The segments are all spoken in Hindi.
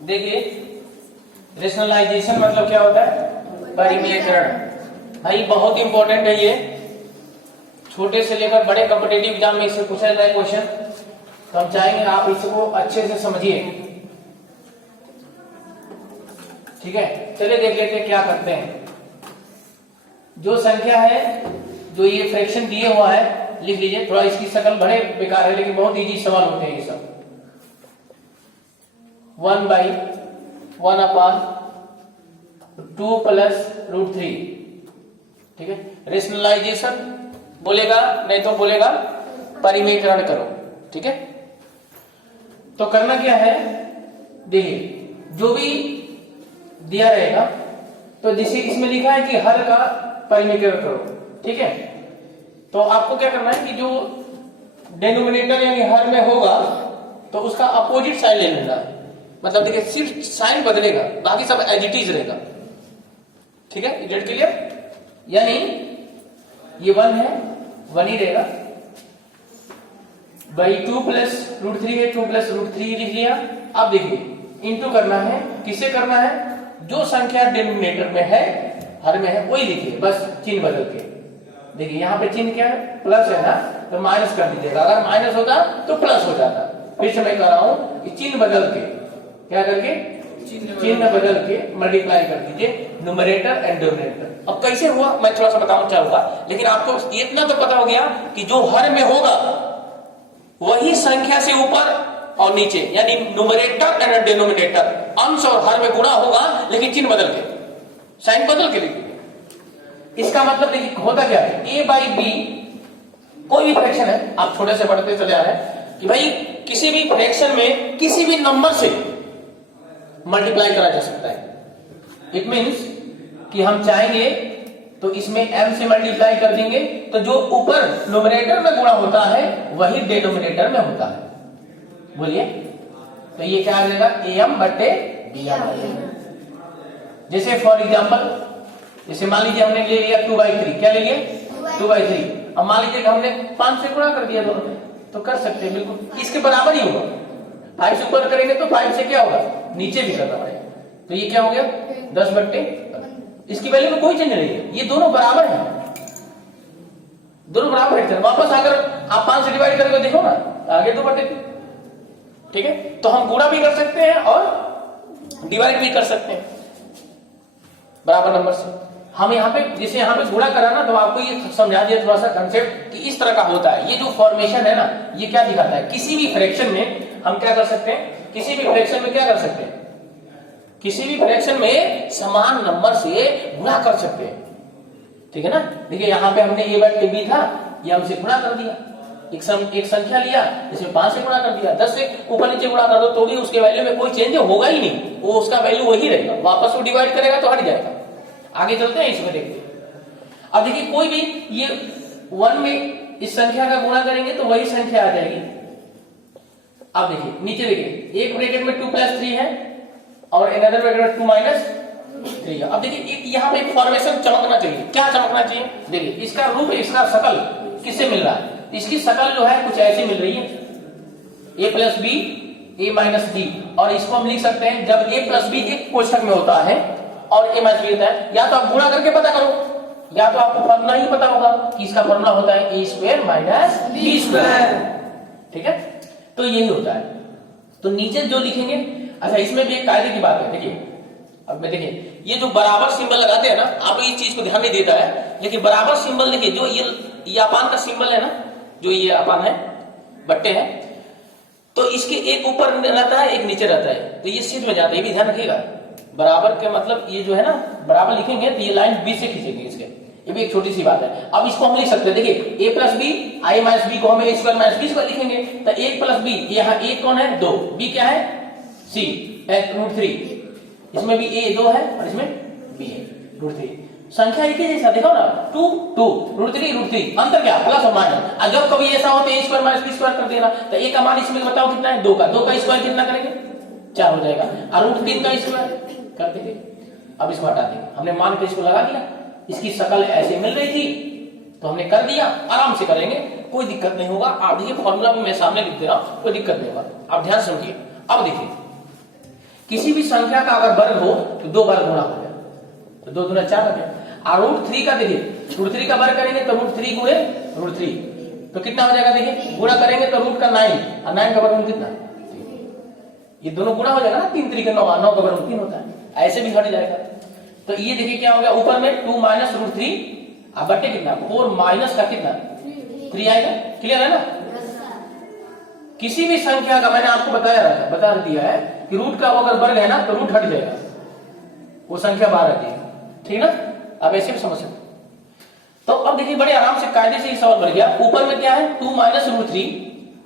देखिए रेशनलाइजेशन मतलब क्या होता है? परिमेयकरण। भाई बहुत इंपॉर्टेंट है ये, छोटे से लेकर बड़े कॉम्पिटिटिव एग्जाम में इससे पूछा जाता है क्वेश्चन, तो हम चाहेंगे आप इसको अच्छे से समझिए। ठीक है, चलिए देख लेते हैं क्या करते हैं। जो संख्या है, जो ये फ्रैक्शन दिए हुआ है, लिख लीजिए। थोड़ा इसकी शक्ल बड़े बेकार है लेकिन बहुत इजी सवाल होते हैं ये सब। 1/1/2 प्लस √3। ठीक है, रेशनलाइजेशन बोलेगा, नहीं तो बोलेगा परिमेयकरण करो। ठीक है, तो करना क्या है, देखिए जो भी दिया रहेगा तो जैसे इसमें लिखा है कि हर का परिमेयकरण करो। ठीक है, तो आपको क्या करना है कि जो डेनोमिनेटर यानी हर में होगा तो उसका अपोजिट साइन ले लेना है। मतलब देखिए सिर्फ साइन बदलेगा, बाकी सब एज इट इज रहेगा। ठीक है, इट क्लियर? यानी ये 1 है, 1 ही रहेगा। भाई 2 प्लस √3 है, 2 प्लस √3 लिख लिया। अब देखिए इंटू करना है, किसे करना है? जो संख्या डिनोमिनेटर में है, हर में है, वही लिखिए, बस चिन्ह बदल के। देखिए यहाँ पे चिन्ह क्या है? प्लस है ना, तो माइनस कर दीजिएगा। अगर माइनस होता तो प्लस हो जाता। फिर से मैं कह रहा हूं कि चिन्ह बदल के, क्या करके? चिन्ह बदल के मल्टीप्लाई कर दीजिए न्यूमरेटर एंड डिनोमिनेटर। अब कैसे हुआ मैं थोड़ा सा बताऊं क्या हुआ, लेकिन आपको इतना तो पता हो गया कि जो हर में होगा वही संख्या से ऊपर और नीचे, यानी न्यूमरेटर एंड डिनोमिनेटर, अंश और हर में गुणा होगा, लेकिन चिन्ह बदल के, साइन बदल के लिखिए। इसका मतलब देखिए होता क्या है, a/b कोई भी फ्रैक्शन है, आप छोटे से बढ़ते चले आ रहे हैं कि भाई किसी भी फ्रैक्शन में किसी भी नंबर से मल्टीप्लाई करा जा सकता है। इट मीन्स कि हम चाहेंगे तो इसमें m से मल्टीप्लाई कर देंगे, तो जो ऊपर न्यूमरेटर में गुणा होता है वही डिनोमिनेटर में होता है। बोलिए, तो ये क्या आ जाएगा? am/bm। जैसे फॉर एग्जाम्पल, जैसे मान लीजिए हमने ले लिया 2/3। क्या ले लिए? 2/3। अब मान लीजिए हमने 5 से गुणा कर दिया दोनों में, तो कर सकते हैं, बिल्कुल इसके बराबर ही होगा। 5 से ऊपर करेंगे तो 5 से क्या होगा? नीचे भी करना पड़ेगा। तो ये क्या हो गया? 10/, इसकी वैल्यू में कोई चेंज नहीं है, ये दोनों बराबर है, दोनों बराबर है। वापस अगर आप 5 से डिवाइड करेंगे देखो ना, आगे 2/3। ठीक है, तो हम गुणा भी कर सकते हैं और डिवाइड भी कर सकते हैं बराबर नंबर से। हम यहाँ पे जैसे यहाँ पे गुणा करा ना, तो आपको ये समझा दिया थोड़ा सा कंसेप्ट कि इस तरह का होता है। ये जो फॉर्मेशन है ना, ये क्या दिखाता है? किसी भी फ्रैक्शन में हम क्या कर सकते हैं? किसी भी फ्रैक्शन में क्या कर सकते हैं? किसी भी फ्रैक्शन में समान नंबर से गुणा कर सकते हैं। ठीक है ना? देखिए यहाँ पे हमने a/b था, ये हमसे गुणा कर दिया। एक संख्या लिया, इसमें 5 से गुणा कर दिया, 10 से ऊपर नीचे गुणा कर दो तो भी उसके वैल्यू में कोई चेंज होगा ही नहीं, वो उसका वैल्यू वही रहेगा। वापस वो डिवाइड करेगा तो हट जाएगा। आगे चलते हैं, इसमें देखते। अब देखिए कोई भी ये 1 में इस संख्या का गुणा करेंगे तो वही संख्या आ जाएगी। अब देखिए नीचे देखिए, एक ब्रैकेट में 2 + 3 है और अनदर ब्रैकेट में 2 - 3 है। अब देखिए यहाँ पे एक फॉर्मेशन चमकना चाहिए। क्या चमकना चाहिए? देखिए इसका रूप, इसका शकल किससे मिल रहा है? इसकी शकल जो है कुछ ऐसी मिल रही है, a + b a - d। और इसको हम लिख सकते हैं, जब a + b एक कोष्ठक में होता है और a - b होता है, या तो आप गुणा करके पता करो, या तो आपको फॉर्मूला ही पता होगा कि इसका फॉर्मूला होता है a² - b²। ठीक है, तो यही होता है। तो नीचे जो लिखेंगे, अच्छा इसमें भी एक कायदे की बात है। देखिए अब में देखिए, ये जो बराबर सिंबल लगाते हैं ना, आप इस चीज को ध्यान नहीं देता है, लेकिन बराबर सिंबल देखिए, जो ये अपान का सिंबल है ना, जो ये अपान है, बट्टे हैं, तो इसके एक ऊपर रहता है, एक नीचे रहता है, तो ये सीध में जाता है। ये भी ध्यान रखिएगा। बराबर के मतलब ये जो है ना, बराबर लिखेंगे तो ये लाइन b से खींचेंगे इसके। ये भी एक छोटी सी बात है। अब इसको हम लिख सकते हैं, देखिए a + b i - b को हम a² - b² लिखेंगे, तो a + b, यहाँ a कौन है? 2, b क्या है? c √3। इसमें भी a 2 है और इसमें b है √3। संख्या एक ही जैसा, देखो ना, 2 2 √3 अंतर क्या? प्लस और माइनस। और जब कभी ऐसा हो तो a² - b² कर देना। तो a का मान इसमें बताओ कितना है? 2 का। 2 का स्क्वायर कितना करेंगे? 4 हो जाएगा। और √3 का स्क्वायर कर देंगे। अब इसको हटा देंगे, हमने मान के इसको लगा दिया। इसकी शकल ऐसे मिल रही थी तो हमने कर दिया, आराम से करेंगे कोई दिक्कत नहीं होगा। आप देखिए फॉर्मूला में मैं सामने लिख दे रहा हूं, कोई दिक्कत नहीं होगा, आप ध्यान समझिए। अब देखिए किसी भी संख्या का अगर वर्ग हो तो 2 बार गुणा हो गया, तो 2 दूना 4 हो गया। और √3 का देखिए √3 का वर्ग करेंगे तो √3 गुणे √3 तो कितना हो जाएगा, देखिए गुणा करेंगे तो रूट का 9 और 9 का वर्ग कितना, ये दोनों गुणा हो जाएगा ना, 3 3 9 9 का वर्ग 3 होता है, ऐसे भी हट जाएगा। तो ये देखिए क्या हो गया, ऊपर में 2 माइनस √3 अब बटे कितना 4 माइनस का कितना 3 आएगा। क्लियर है ना। किसी भी संख्या का मैंने आपको बता दिया है कि रूट का अगर वर्ग है ना तो रूट हट जाएगा, वो संख्या बाहर आती है, ठीक ना। अब ऐसे भी समझ सकते। तो अब देखिए बड़े आराम से कायदे से ये सवाल बन गया। ऊपर में क्या है 2 माइनस √3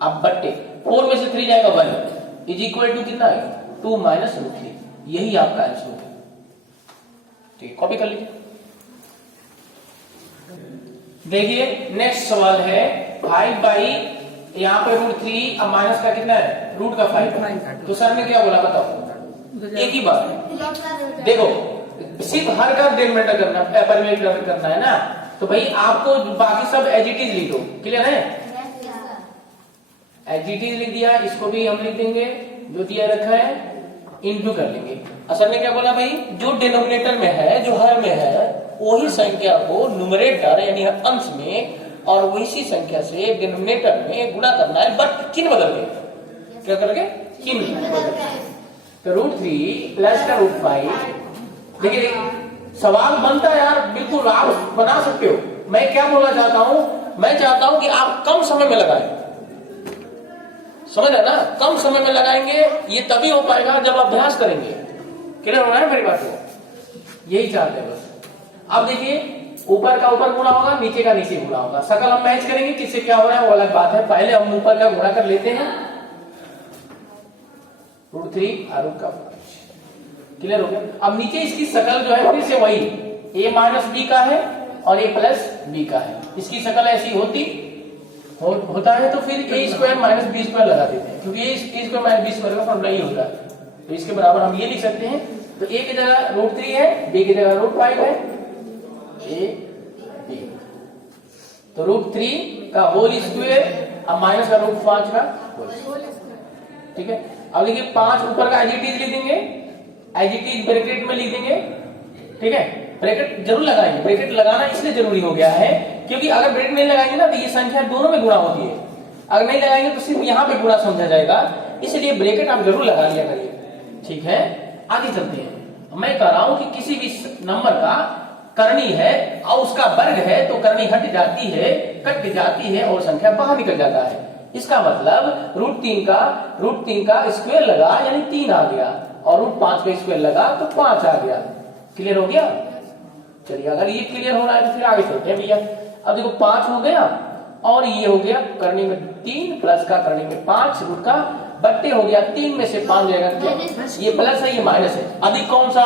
अब बट्टे 4 में से 3 जाएगा 1 इज इक्वल टू कितना है 2 माइनस √3, यही आपका आंसर है। ठीक है, कॉपी कर लीजिए। देखिए नेक्स्ट सवाल है 5 बाई यहाँ पे √3 अब माइनस का कितना है रूट का 5। तो सर ने क्या बोला बताओ, एक ही बात देखो, सिर्फ हर का डिनोमिनेटर करना है ना, तो भाई आपको बाकी सब एज इट इज लिख दो। क्लियर है, एज इट इज लिख दिया, इसको भी हम लिख देंगे जो दिया रखा है, इनटू कर लेंगे। असल में क्या बोला भाई, जो डिनोमिनेटर में है जो हर में है वही संख्या को न्यूमरेटर यानी अंश में और वही संख्या से डिनोमिनेटर में गुणा करना है, बट चिन्ह बदल के। क्या करोगे, चिन्ह बदल के। तो √3 प्लस का √5। देखिए सवाल बनता है यार, बिल्कुल आप बना सकते हो। मैं क्या बोलना चाहता हूं, मैं चाहता हूं कि आप कम समय में लगाएं, समझ रहे ना, कम समय में लगाएंगे ये तभी हो पाएगा जब अभ्यास करेंगे। क्लियर हो रहा है मेरी बात को, यही चाहते हैं बस। अब देखिए ऊपर का ऊपर गुणा होगा, नीचे का नीचे गुणा होगा, सकल हम मैच करेंगे, किससे क्या हो रहा है वो अलग बात है। पहले हम ऊपर का गुणा कर लेते हैं √3 और रूट का 5। क्लियर हो गया। अब नीचे इसकी सकल जो है फिर से वही a माइनस बी का है और a प्लस बी का है, इसकी सकल ऐसी होता है तो फिर a² माइनस b² लगा देते हैं, क्योंकि a² माइनस b² का फॉर्मूला ही होता है। तो इसके बराबर हम ये लिख सकते हैं, तो a की जगह √3 है, b की जगह √5 है, a b तो √3 का होल स्क्वायर अब माइनस का √5 का होल। ठीक है, अब देखिए 5 ऊपर का एज इट इज लिख देंगे, एज इट इज ब्रैकेट में लिख देंगे। ठीक है, ब्रैकेट जरूर लगाएंगे, ब्रैकेट लगाना इसलिए जरूरी हो गया है क्योंकि अगर ब्रैकेट नहीं लगाएंगे ना तो ये संख्या दोनों में गुणा होती है, अगर नहीं लगाएंगे तो सिर्फ यहाँ पे गुणा समझा जाएगा, इसलिए ब्रैकेट आप जरूर लगा लिया करिए। ठीक है, आगे चलते हैं। मैं कह रहा हूं कि किसी भी नंबर का करनी है और उसका वर्ग है तो करनी हट जाती है, कट जाती है और संख्या बाहर निकल जाता है। इसका मतलब √3 का स्क्वायर लगा यानी 3 आ गया और √5 का स्क्वायर लगा तो 5 आ गया। क्लियर हो गया। चलिए अगर ये क्लियर हो रहा है तो फिर आगे चलते हैं भैया। अब देखो 5 हो गया और ये हो गया करनी में 3 प्लस का करनी में 5 रूट का बट्टे हो गया 3 में से 5 जाएगा क्या, ये प्लस है ये माइनस है, अधिक कौन सा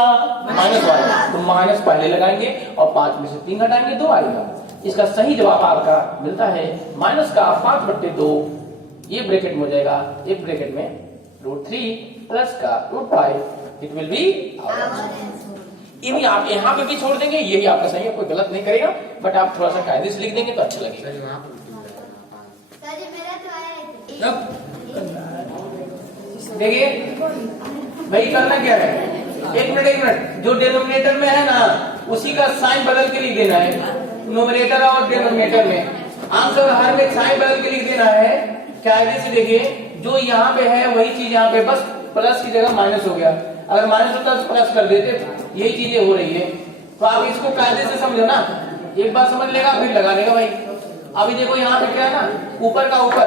माइनस वाला, तो माइनस पहले लगाएंगे और 5 में से 3 घटाएंगे 2 आएगा। इसका सही जवाब आपका मिलता है माइनस का 5/2, ये ब्रैकेट में हो जाएगा, एक ब्रैकेट में √3 प्लस का √5, इट विल बी ये भी आप यहाँ पे भी छोड़ देंगे, यही आपका सही है, कोई गलत नहीं करेगा, बट आप थोड़ा सा कायदे से लिख देंगे तो अच्छा लगेगा। देखिए भाई करना क्या है, एक मिनट, जो डिनोमिनेटर में है ना उसी का साइन बदल के लिख देना है, न्यूमरेटर और डिनोमिनेटर में आंसर हर में साइन बदल के लिख देना है। कायदे से देखिए जो यहाँ पे है वही चीज यहाँ पे, बस प्लस की जगह माइनस हो गया, अगर माइनस होता तो प्लस कर देते, यही चीजें हो रही है। तो आप इसको कायदे से समझो ना, एक बार समझ लेगा फिर लगा देगा भाई। अभी देखो यहाँ पे क्या है ना, ऊपर का ऊपर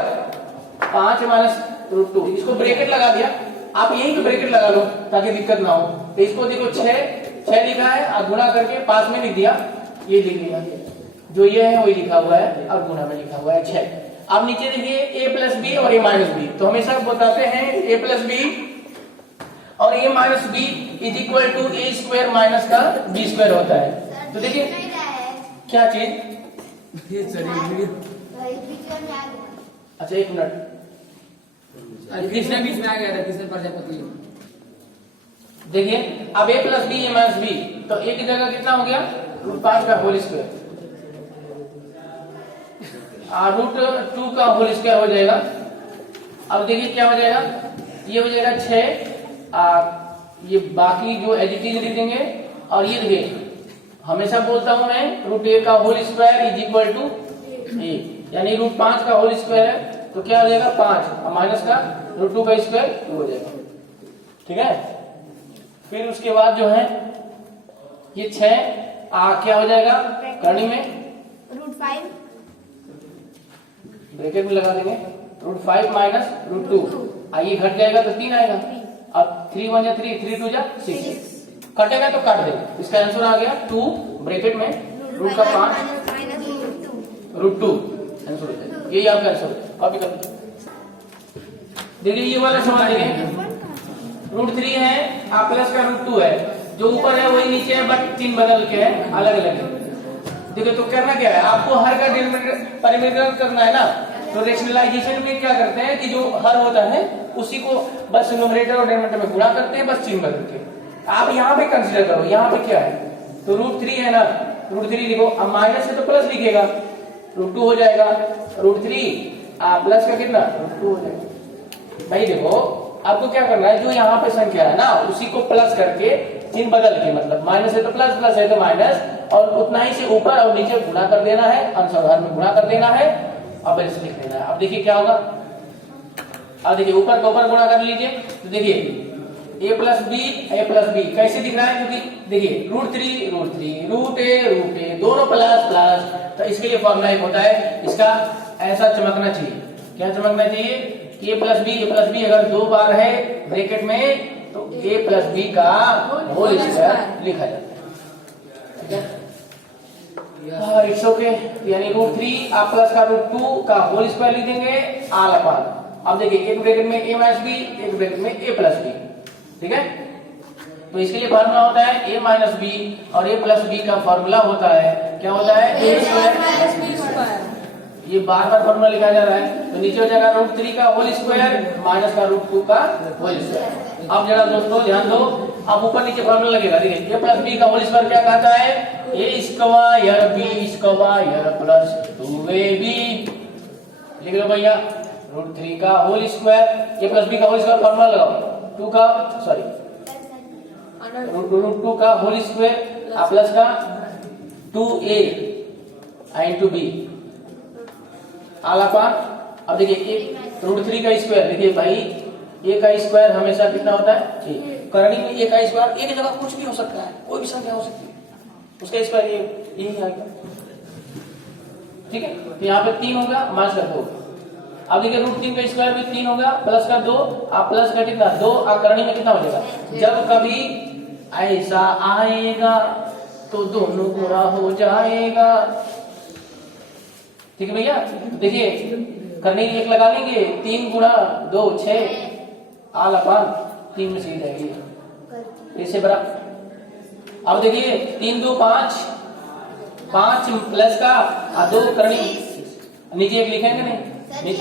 5 माइनस √2, इसको ब्रैकेट लगा दिया, आप यही तो ब्रैकेट लगा लो ताकि दिक्कत ना हो। तो इसको देखो 6 लिखा है और गुणा करके पास में लिख दिया, ये लिख लिया, जो ये है वही लिखा हुआ है और गुणा में लिखा हुआ है 6। अब नीचे देखिए a प्लस बी और a माइनस बी, तो हमेशा बताते हैं a प्लस बी और a minus B is equal to a² minus का b² होता है। तो देखिए क्या चीज, अच्छा एक मिनट, किसने बीच में आ गया था, किसने प्रजापति। देखिए अब a plus B a minus B, तो a की जगह कितना हो गया √5 का होल स्क्वायर। √2 का होल स्क्वायर हो जाएगा। अब देखिए क्या हो जाएगा, ये हो जाएगा 6, ये बाकी जो एडिटिव लिख देंगे। और ये देखिए हमेशा बोलता हूं मैं √a का whole square is equal to a, यानी √5 का होल स्क्वायर है तो क्या हो जाएगा 5 और माइनस का √2 का स्क्वायर 2 हो जाएगा। ठीक है, फिर उसके बाद जो है ये 6 क्या हो जाएगा करनी में √5 ब्रैकेट में लगा देंगे, √5 माइनस √2, आइए घट जाएगा तो 3 आएगा। अब 3 1 जा 3, 3 2 जा 6, कटेगा तो काट देंगे। इसका आंसर आ गया 2 ब्रैकेट में रूट का 5 √2 आंसर हो जाएगा। यही आपका आंसर कॉपी कर लीजिए। देखिए ये वाला सवाल देखिए, √3 है प्लस का √2 है, जो ऊपर है वही नीचे है बट चिन्ह बदल के है, अलग अलग है। देखिए तो करना क्या है, आपको हर का परिमेयकरण करना है ना। तो रेशनलाइजेशन में क्या करते हैं कि जो हर होता है उसी को बस न्यूमरेटर और डिनोमिनेटर में गुणा करते हैं, बस चिन्ह बदल के। आप यहाँ पे कंसीडर करो, यहाँ पे क्या है तो √3 है ना, √3 लिखो, अब माइनस है तो प्लस लिखेगा, √2 हो जाएगा। √3 प्लस का कितना √2 हो जाएगा। भाई देखो आपको क्या करना है, जो यहाँ पे संख्या है ना उसी को प्लस करके चिन्ह बदल के, मतलब माइनस है तो प्लस, प्लस है तो माइनस, और उतना ही से ऊपर और नीचे गुणा कर देना है, अनुसार में गुणा कर देना है, अब ऐसे लिख देना है। अब देखिए क्या होगा, अब देखिए ऊपर का ऊपर गुणा कर लीजिए तो देखिए a प्लस बी कैसे दिख रहा है, क्योंकि देखिए √3 √a दोनों प्लस प्लस, तो इसके लिए फॉर्मूला एक होता है, इसका ऐसा चमकना चाहिए। क्या चमकना चाहिए, a प्लस बी अगर 2 बार है ब्रैकेट में तो a प्लस बी का होल स्क्वायर लिखा जाता है। ठीक है, इट्स ओके, यानी √3 प्लस का √2 का होल स्क्वायर लिख देंगे आल अपान। अब देखिए एक ब्रैकेट में a माइनस बी, एक ब्रैकेट में a प्लस बी। ठीक है, तो इसके लिए फॉर्मूला होता है a माइनस बी, और a प्लस बी का फॉर्मूला होता है क्या होता है a स्क्वायर। ये बार बार फॉर्मूला लिखा जा रहा है, तो नीचे हो जाएगा √3 का होल स्क्वायर माइनस का √2 का होल स्क्वायर। अब जरा दोस्तों ध्यान दो, अब ऊपर नीचे फॉर्मूला लगेगा, देखिए a प्लस बी का होल स्क्वायर क्या कहता है, a square b square plus 2ab। लिख लो भैया, √3 का whole square, a plus B का होल स्क्वायर फॉर्मूला लगाओ, √2 का होल स्क्वायर प्लस का 2a इंटू b आलापान। अब देखिए √3 का स्क्वायर, देखिए भाई a का स्क्वायर हमेशा कितना होता है 6, करनी में a का स्क्वायर एक जगह कुछ भी हो सकता है, कोई भी संख्या हो सकती है, उसका स्क्वायर यही आएगा। ठीक है, तो यहाँ पे 3 होगा माइनस का 2। अब देखिए √3 का स्क्वायर भी 3 होगा, प्लस का 2 प्लस का कितना 2 करनी में कितना हो जाएगा। जब कभी ऐसा आएगा तो दोनों गुणा हो जाएगा। ठीक है भैया, देखिए करने की एक लगा लेंगे, 3 गुणा 2 6 आल अपान 3 में से जाएगी इससे बराबर। अब देखिए 3 2 5 प्लस का 2 करनी नीचे एक लिखेंगे नहीं,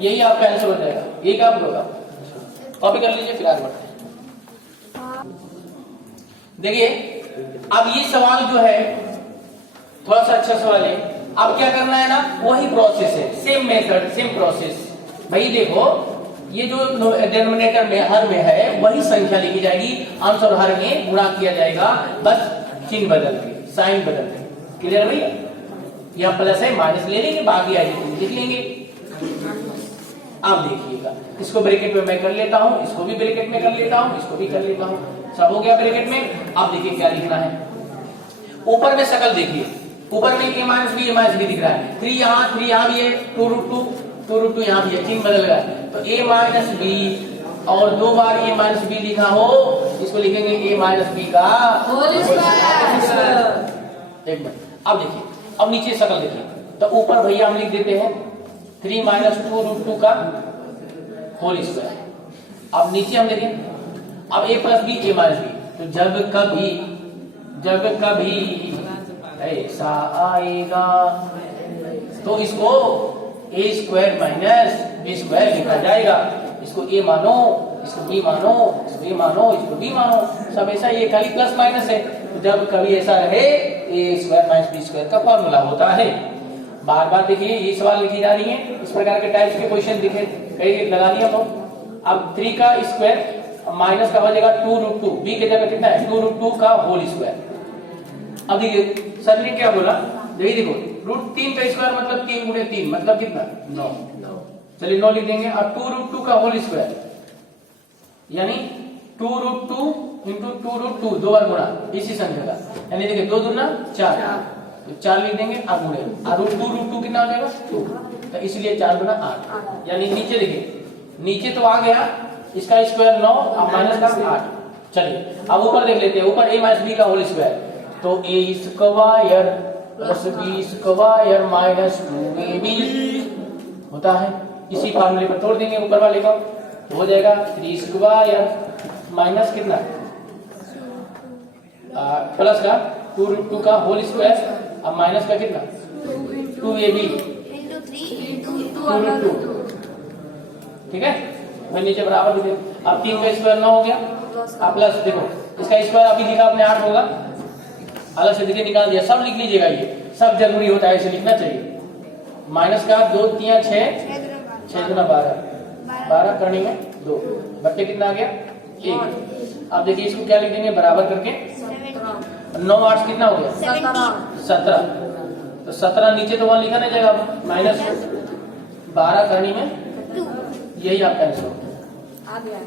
यही आपका आंसर हो जाएगा, यही क्या होगा, कॉपी कर लीजिए फिर आगे बढ़ते हैं। देखिए अब ये सवाल जो है थोड़ा सा अच्छा सवाल है। अब क्या करना है ना, वही प्रोसेस है, सेम मेथड सेम प्रोसेस। भाई देखो ये जो डिनोमिनेटर में हर में है वही संख्या लिखी जाएगी, अंश और हर में गुणा किया जाएगा, बस चिन्ह बदल के साइन बदल के। क्लियर भैया, यहाँ प्लस है माइनस ले लेंगे, बाकी आगे लिख लेंगे। अब देखिएगा इसको ब्रैकेट में मैं कर लेता हूँ, इसको भी ब्रैकेट में कर लेता हूँ, इसको भी कर लेता हूँ, सब हो गया ब्रैकेट में। अब देखिए क्या लिखना है, ऊपर में शकल देखिए, ऊपर में a माइनस बी दिख रहा है, 3 यहाँ भी है, 2√2 यहाँ भी है, चिन्ह बदल गया, तो a माइनस बी और 2 बार a माइनस बी लिखा हो, इसको लिखेंगे a माइनस बी का होल स्क्वायर। एक मिनट, अब देखिए अब नीचे शकल देखिए, तो ऊपर भैया हम लिख देते हैं 3 माइनस 2√2 का होल स्क्वायर। अब नीचे हम देखें, अब a plus B a minus B, तो जब कभी ऐसा आएगा तो इसको a square minus B square लिखा जाएगा। इसको a मानो, इसको b मानो, इसको a मानो, इसको b मानो, सब ऐसा, ये खाली प्लस माइनस है। तो जब कभी ऐसा रहे a square minus B square का फॉर्मूला होता है। बार बार देखिए ये सवाल लिखी जा रही है, इस प्रकार के टाइप्स के क्वेश्चन दिखे कई लगा दिया तो। अब 3 का स्क्वायर माइनस का हो जाएगा 2√2, b की जगह कितना है 2√2 का होल स्क्वायर। अब देखिए सर ने क्या बोला, यही देखो √3 का स्क्वायर मतलब 3 गुणे 3 मतलब कितना 9। चलिए 9 लिख देंगे। अब 2√2 का होल स्क्वायर यानी 2√2 इंटू 2√2 दो बार गुणा इसी संख्या का, यानी देखिए 2 दूना 4, तो 4 लिख देंगे। अब गुणे और 2√2 कितना हो जाएगा 2, तो इसलिए 4 गुना 8। यानी नीचे देखिए, नीचे तो आ गया इसका स्क्वायर 9 और माइनस का 8। चलिए अब ऊपर देख लेते हैं, ऊपर a माइनस b का होल स्क्वायर, तो a square plus b square minus 2ab होता है। इसी फार्मूले पर तोड़ देंगे ऊपर वाले का, तो हो जाएगा 3 स्क्वायर माइनस कितना प्लस का 2√2 का होल स्क्वायर अब माइनस का कितना 2ab 2√2, ठीक है। मैं नीचे बराबर लिख दें। अब 3 का स्क्वायर 9 हो गया, अब प्लस देखो इसका स्क्वायर अभी लिखा आपने 8 होगा, अलग से देखिए निकाल दिया, सब लिख लीजिएगा, ये सब जरूरी होता है, इसे लिखना चाहिए। माइनस का 2 3 6 6 गुना 12 करने में 2 बट्टे कितना आ गया 1। अब देखिए इसको क्या लिख देंगे बराबर करके 9 8 कितना हो गया 17, तो 17 नीचे तो वहां लिखा नहीं जाएगा, माइनस 12 करने में 2, यही आपका आंसर आ गया।